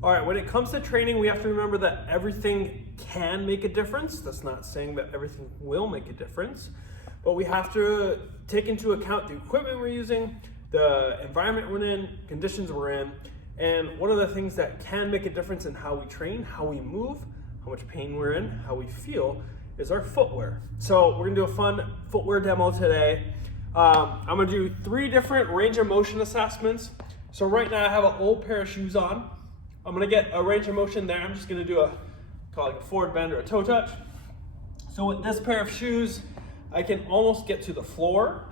All right, when it comes to training, we have to remember that everything can make a difference. That's not saying that everything will make a difference, but we have to take into account the equipment we're using, the environment we're in, conditions we're in, and one of the things that can make a difference in how we train, how we move, how much pain we're in, how we feel, is our footwear. So we're gonna do a fun footwear demo today. I'm gonna do 3 different range of motion assessments. So right now I have an old pair of shoes on. I'm gonna get a range of motion there. I'm just gonna do call it a forward bend or a toe touch. So with this pair of shoes, I can almost get to the floor.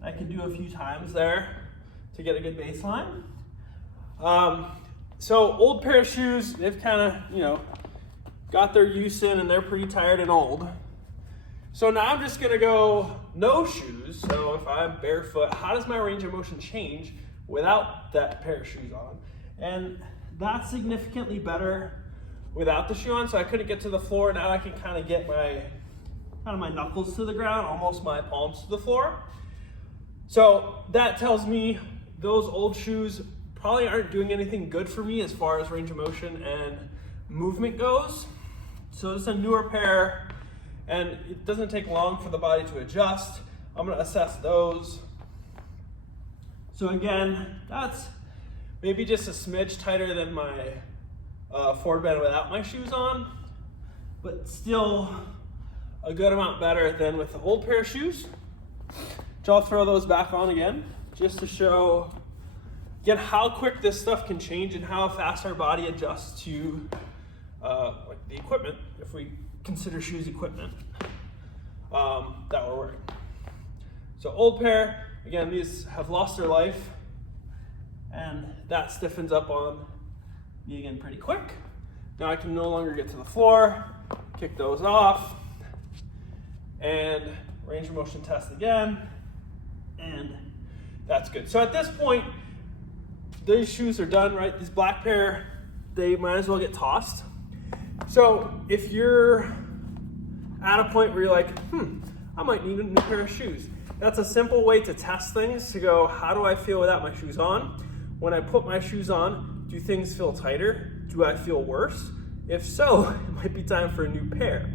I can do a few times there to get a good baseline. So old pair of shoes, they've kind of, got their use in and they're pretty tired and old. So now I'm just gonna go no shoes. So if I'm barefoot, how does my range of motion change without that pair of shoes on? And that's significantly better without the shoe on. So I couldn't get to the floor. Now I can kind of get my knuckles to the ground, almost my palms to the floor. So that tells me those old shoes probably aren't doing anything good for me as far as range of motion and movement goes. So this is a newer pair, and it doesn't take long for the body to adjust. I'm gonna assess those. So again, that's maybe just a smidge tighter than my forward bend without my shoes on, but still a good amount better than with the old pair of shoes. So I'll throw those back on again, just to show again how quick this stuff can change and how fast our body adjusts to like the equipment, if we consider shoes equipment that we're wearing. So old pair, again, these have lost their life, and that stiffens up on me again pretty quick. Now I can no longer get to the floor, kick those off, and range of motion test again, and that's good. So at this point, these shoes are done, right? These black pair, they might as well get tossed. So if you're at a point where you're like, I might need a new pair of shoes, that's a simple way to test things, to go, how do I feel without my shoes on? When I put my shoes on, do things feel tighter? Do I feel worse? If so, it might be time for a new pair.